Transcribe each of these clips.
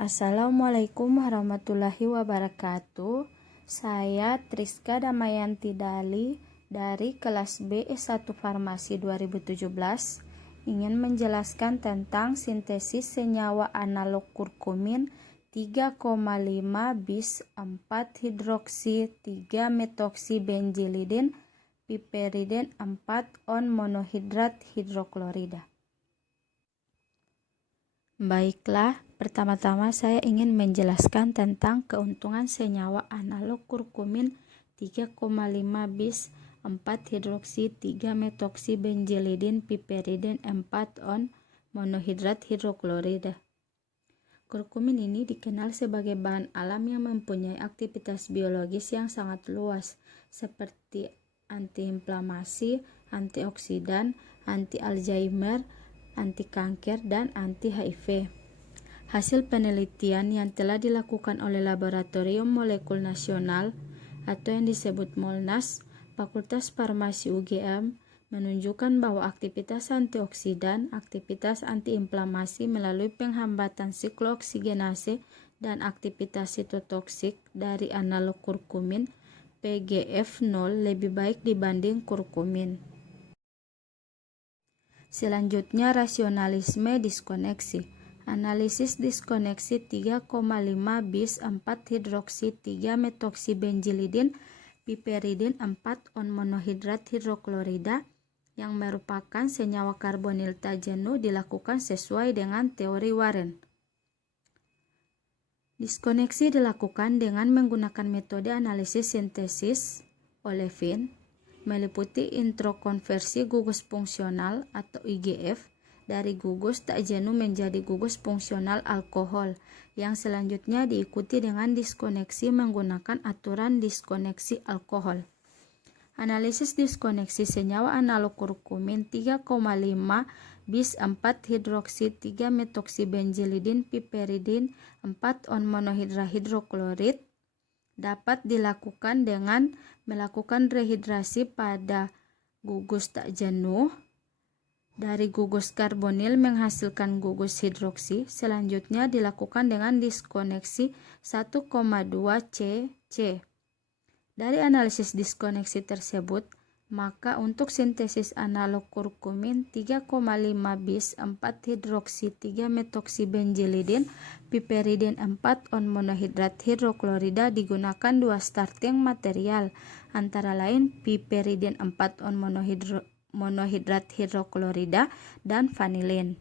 Assalamualaikum warahmatullahi wabarakatuh. Saya Triska Damayanti Dali dari kelas B S1 Farmasi 2017 ingin menjelaskan tentang sintesis senyawa analog kurkumin 3,5 bis 4 hidroksi 3 metoksibenzilidin piperidin 4 on monohidrat hidroklorida. Baiklah, pertama-tama saya ingin menjelaskan tentang keuntungan senyawa analog kurkumin 3,5 bis 4 hidroksi 3 metoksibenzilidin piperidin 4 on monohidrat hidroklorida. Kurkumin ini dikenal sebagai bahan alam yang mempunyai aktivitas biologis yang sangat luas seperti antiinflamasi, antioksidan, anti-Alzheimer, anti kanker, dan anti HIV. Hasil penelitian yang telah dilakukan oleh Laboratorium Molekul Nasional atau yang disebut MOLNAS, Fakultas Farmasi UGM menunjukkan bahwa aktivitas antioksidan, aktivitas antiinflamasi melalui penghambatan siklooksigenase, dan aktivitas sitotoksik dari analog kurkumin PGF0 lebih baik dibanding kurkumin. Selanjutnya, rasionalisme diskoneksi. Analisis diskoneksi 3,5 bis 4 hidroksi 3 metoksibenzilidin piperidin 4 on monohidrat hidroklorida yang merupakan senyawa karbonil tak jenuh dilakukan sesuai dengan teori Warren. Diskoneksi dilakukan dengan menggunakan metode analisis sintesis olefin, meliputi introkonversi gugus fungsional atau IGF dari gugus tak jenuh menjadi gugus fungsional alkohol, yang selanjutnya diikuti dengan diskoneksi menggunakan aturan diskoneksi alkohol. Analisis diskoneksi senyawa analog kurkumin 3,5 bis 4 hidroksi 3 metoksibenzilidin piperidin 4 on monohidrat hidroklorid dapat dilakukan dengan melakukan rehidrasi pada gugus tak jenuh dari gugus karbonil menghasilkan gugus hidroksi. Selanjutnya dilakukan dengan diskoneksi 1,2 cc. Dari analisis diskoneksi tersebut, maka untuk sintesis analog kurkumin 3,5 bis 4 hidroksi 3 metoksibenzilidin piperidin 4 on monohidrat hidroklorida digunakan dua starting material, antara lain piperidin 4 on monohidrat hidroklorida dan vanilin.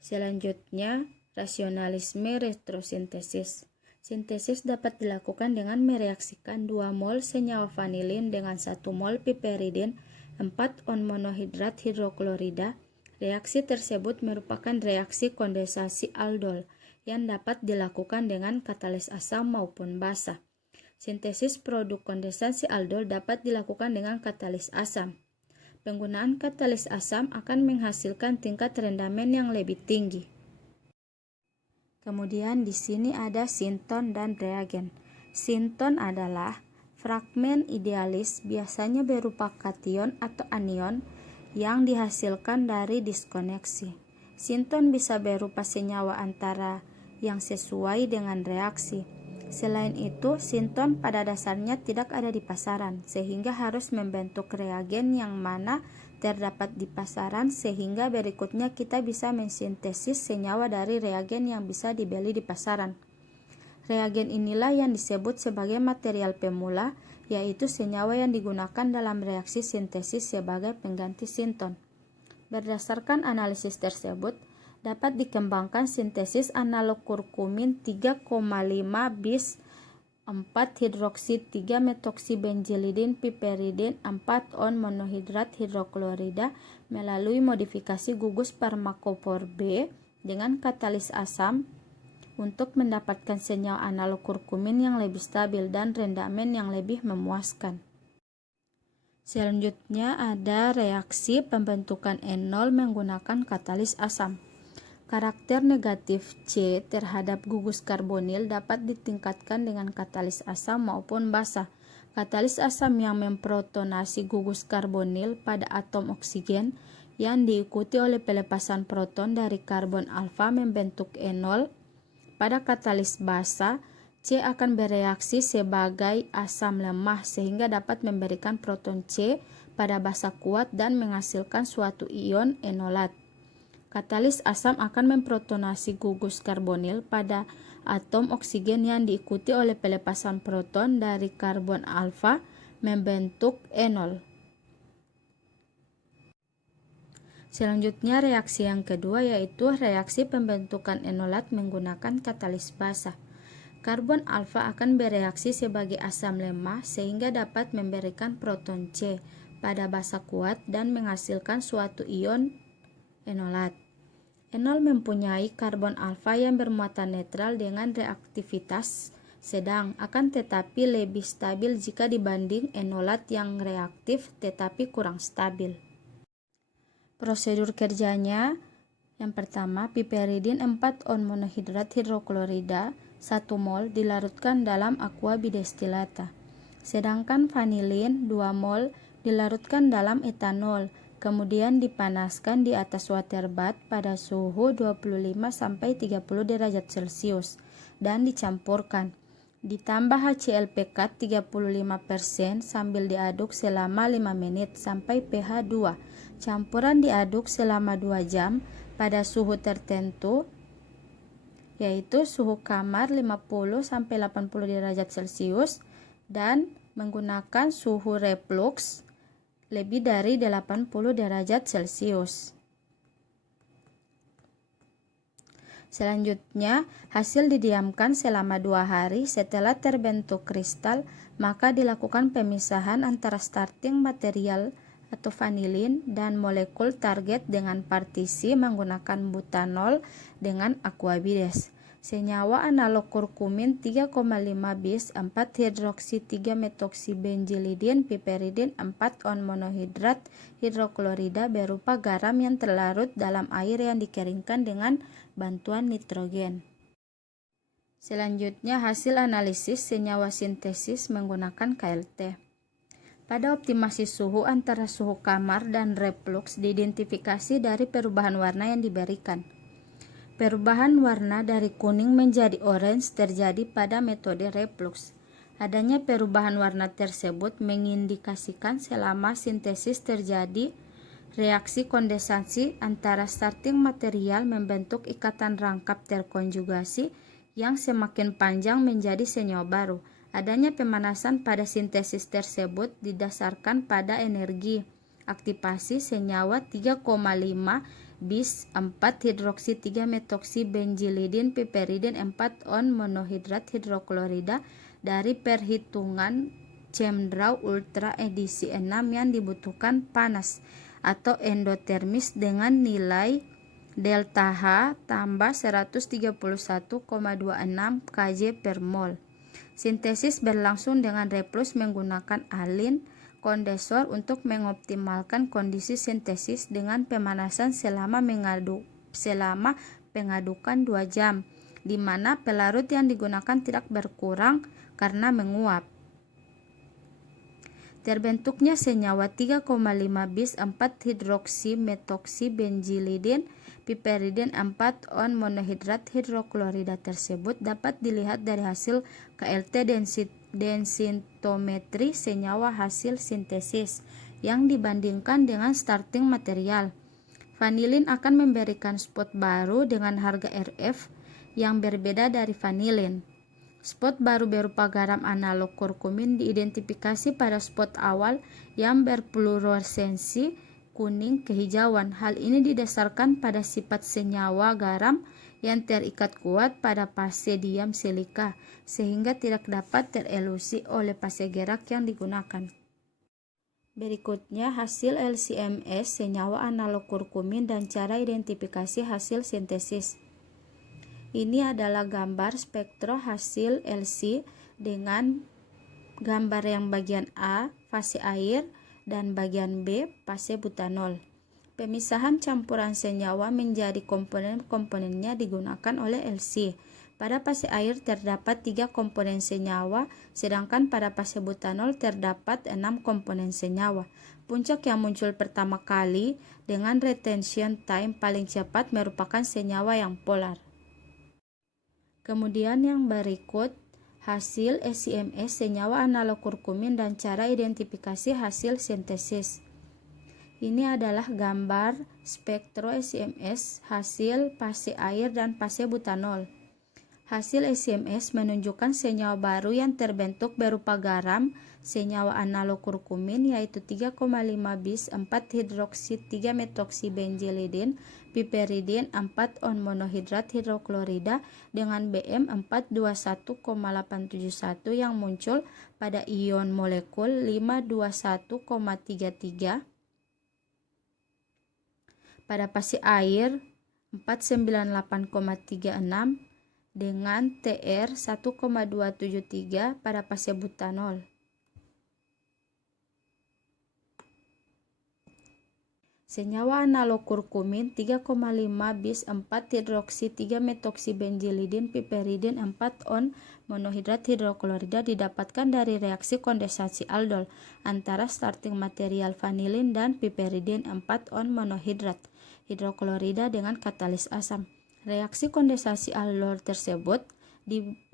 Selanjutnya, rasionalisme retrosintesis. Sintesis dapat dilakukan dengan mereaksikan 2 mol senyawa vanilin dengan 1 mol piperidin 4 on monohidrat hidroklorida. Reaksi tersebut merupakan reaksi kondensasi aldol yang dapat dilakukan dengan katalis asam maupun basa. Sintesis produk kondensasi aldol dapat dilakukan dengan katalis asam. Penggunaan katalis asam akan menghasilkan tingkat rendamen yang lebih tinggi. Kemudian di sini ada sinton dan reagen. Sinton adalah fragmen idealis biasanya berupa kation atau anion yang dihasilkan dari diskoneksi. Sinton bisa berupa senyawa antara yang sesuai dengan reaksi. Selain itu, sinton pada dasarnya tidak ada di pasaran, sehingga harus membentuk reagen yang mana terdapat di pasaran, sehingga berikutnya kita bisa mensintesis senyawa dari reagen yang bisa dibeli di pasaran. Reagen inilah yang disebut sebagai material pemula, yaitu senyawa yang digunakan dalam reaksi sintesis sebagai pengganti sinton. Berdasarkan analisis tersebut, dapat dikembangkan sintesis analog kurkumin 3,5 bis 4 hidroksi 3 metoksibenzilidin piperidin 4 on monohidrat hidroklorida melalui modifikasi gugus farmakofor B dengan katalis asam untuk mendapatkan senyawa analog kurkumin yang lebih stabil dan rendamen yang lebih memuaskan. Selanjutnya ada reaksi pembentukan enol menggunakan katalis asam. Karakter negatif C terhadap gugus karbonil dapat ditingkatkan dengan katalis asam maupun basa. Katalis asam yang memprotonasi gugus karbonil pada atom oksigen yang diikuti oleh pelepasan proton dari karbon alfa membentuk enol. Pada katalis basa, C akan bereaksi sebagai asam lemah sehingga dapat memberikan proton C pada basa kuat dan menghasilkan suatu ion enolat. Katalis asam akan memprotonasi gugus karbonil pada atom oksigen yang diikuti oleh pelepasan proton dari karbon alfa membentuk enol. Selanjutnya reaksi yang kedua yaitu reaksi pembentukan enolat menggunakan katalis basa. Karbon alfa akan bereaksi sebagai asam lemah sehingga dapat memberikan proton C pada basa kuat dan menghasilkan suatu ion enolat. Enol mempunyai karbon alfa yang bermuatan netral dengan reaktivitas sedang, akan tetapi lebih stabil jika dibanding enolat yang reaktif tetapi kurang stabil. Prosedur kerjanya, yang pertama, piperidin 4 on monohidrat hidroklorida 1 mol dilarutkan dalam aqua bidestilata. Sedangkan vanilin 2 mol dilarutkan dalam etanol, kemudian dipanaskan di atas water bath pada suhu 25-30 derajat Celcius dan dicampurkan. Ditambah HClPK 35% sambil diaduk selama 5 menit sampai pH 2. Campuran diaduk selama 2 jam pada suhu tertentu, yaitu suhu kamar 50-80 derajat Celcius dan menggunakan suhu reflux lebih dari 80 derajat Celcius. Selanjutnya, hasil didiamkan selama 2 hari setelah terbentuk kristal, maka dilakukan pemisahan antara starting material atau vanilin dan molekul target dengan partisi menggunakan butanol dengan aquabides. Senyawa analog kurkumin 3,5 bis 4 hidroksi 3 metoksibenzilidin piperidin 4 on monohidrat hidroklorida berupa garam yang terlarut dalam air yang dikeringkan dengan bantuan nitrogen. Selanjutnya hasil analisis senyawa sintesis menggunakan KLT. Pada optimasi suhu antara suhu kamar dan reflux diidentifikasi dari perubahan warna yang diberikan. Perubahan warna dari kuning menjadi orange terjadi pada metode reflux. Adanya perubahan warna tersebut mengindikasikan selama sintesis terjadi reaksi kondensasi antara starting material membentuk ikatan rangkap terkonjugasi yang semakin panjang menjadi senyawa baru. Adanya pemanasan pada sintesis tersebut didasarkan pada energi aktivasi senyawa 3,5 bis 4 hidroksi 3 metoksibenzilidin piperidin 4 on monohidrat hidroklorida dari perhitungan ChemDraw Ultra edisi 6 yang dibutuhkan panas atau endotermis dengan nilai delta H tambah 131,26 kJ per mol. Sintesis berlangsung dengan reflux menggunakan alin kondensor untuk mengoptimalkan kondisi sintesis dengan pemanasan selama pengadukan 2 jam, di mana pelarut yang digunakan tidak berkurang karena menguap. Terbentuknya senyawa 3,5 bis 4 hidroksi metoksibenzilidin piperidin 4 on monohidrat hidroklorida tersebut dapat dilihat dari hasil KLT densitometri senyawa hasil sintesis yang dibandingkan dengan starting material. Vanilin akan memberikan spot baru dengan harga RF yang berbeda dari vanilin. Spot baru berupa garam analog kurkumin diidentifikasi pada spot awal yang berfluoresensi kuning kehijauan. Hal ini didasarkan pada sifat senyawa garam yang terikat kuat pada fase diam silika sehingga tidak dapat terelusi oleh fase gerak yang digunakan. Berikutnya hasil LC-MS senyawa analog kurkumin dan cara identifikasi hasil sintesis. Ini adalah gambar spektro hasil LC dengan gambar yang bagian A fase air dan bagian B fase butanol. Pemisahan campuran senyawa menjadi komponen-komponennya digunakan oleh LC. Pada fase air terdapat 3 komponen senyawa, sedangkan pada fase butanol terdapat 6 komponen senyawa. Puncak yang muncul pertama kali dengan retention time paling cepat merupakan senyawa yang polar. Kemudian yang berikut hasil SIMS senyawa analog kurkumin dan cara identifikasi hasil sintesis. Ini adalah gambar spektro SIMS hasil fase air dan fase butanol. Hasil SIMS menunjukkan senyawa baru yang terbentuk berupa garam, senyawa analog kurkumin yaitu 3,5 bis 4-hidroksid 3-metoksibenzilidin, piperidin 4-on monohidrat hidroklorida dengan BM 421,871 yang muncul pada ion molekul 521,33. Pada fase air 498,36 dengan TR 1,273 pada fase butanol. Senyawa analog kurkumin 3,5 bis 4-hidroksid 3-metoksibenzilidin piperidin 4-on monohidrat hidroklorida didapatkan dari reaksi kondensasi aldol antara starting material vanilin dan piperidin 4-on monohidrat hidroklorida dengan katalis asam. Reaksi kondensasi aldol tersebut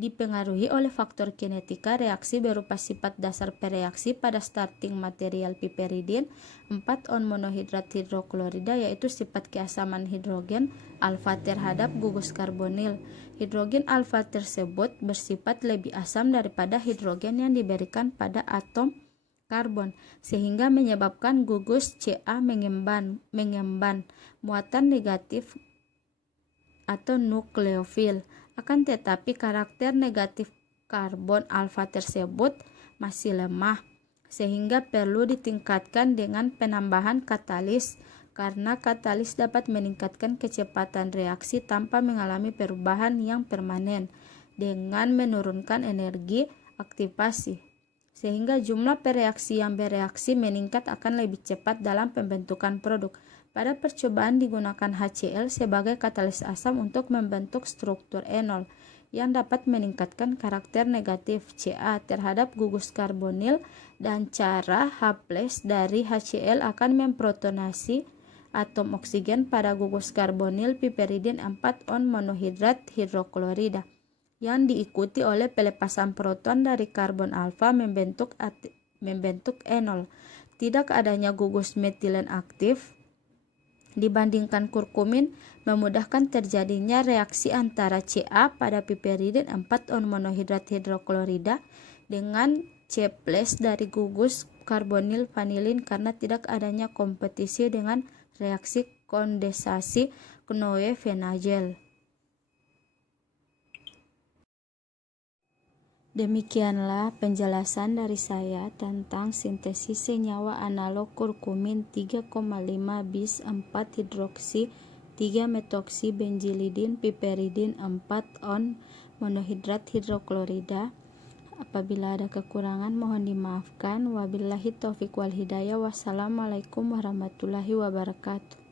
dipengaruhi oleh faktor kinetika reaksi berupa sifat dasar pereaksi pada starting material piperidin 4-on monohidrat hidroklorida yaitu sifat keasaman hidrogen alfa terhadap gugus karbonil. Hidrogen alfa tersebut bersifat lebih asam daripada hidrogen yang diberikan pada atom karbon sehingga menyebabkan gugus Ca mengemban muatan negatif atau nukleofil. Akan tetapi karakter negatif karbon alfa tersebut masih lemah sehingga perlu ditingkatkan dengan penambahan katalis karena katalis dapat meningkatkan kecepatan reaksi tanpa mengalami perubahan yang permanen dengan menurunkan energi aktivasi sehingga jumlah pereaksi yang bereaksi meningkat akan lebih cepat dalam pembentukan produk. Pada percobaan digunakan HCl sebagai katalis asam untuk membentuk struktur enol yang dapat meningkatkan karakter negatif Ca terhadap gugus karbonil dan cara H+ dari HCl akan memprotonasi atom oksigen pada gugus karbonil piperidin 4-on monohidrat hidroklorida yang diikuti oleh pelepasan proton dari karbon alfa membentuk enol. Tidak adanya gugus metilen aktif dibandingkan kurkumin memudahkan terjadinya reaksi antara Ca pada piperidin 4-on monohidrat hidroklorida dengan C+ dari gugus karbonil vanilin karena tidak adanya kompetisi dengan reaksi kondensasi Knoe-Venagel. Demikianlah penjelasan dari saya tentang sintesis senyawa analog kurkumin 3,5 bis 4-hidroksi 3-metoksibenzilidin piperidin 4-on monohidrat hidroklorida. Apabila ada kekurangan mohon dimaafkan. Wabillahi taufiq wal hidayah. Wassalamualaikum warahmatullahi wabarakatuh.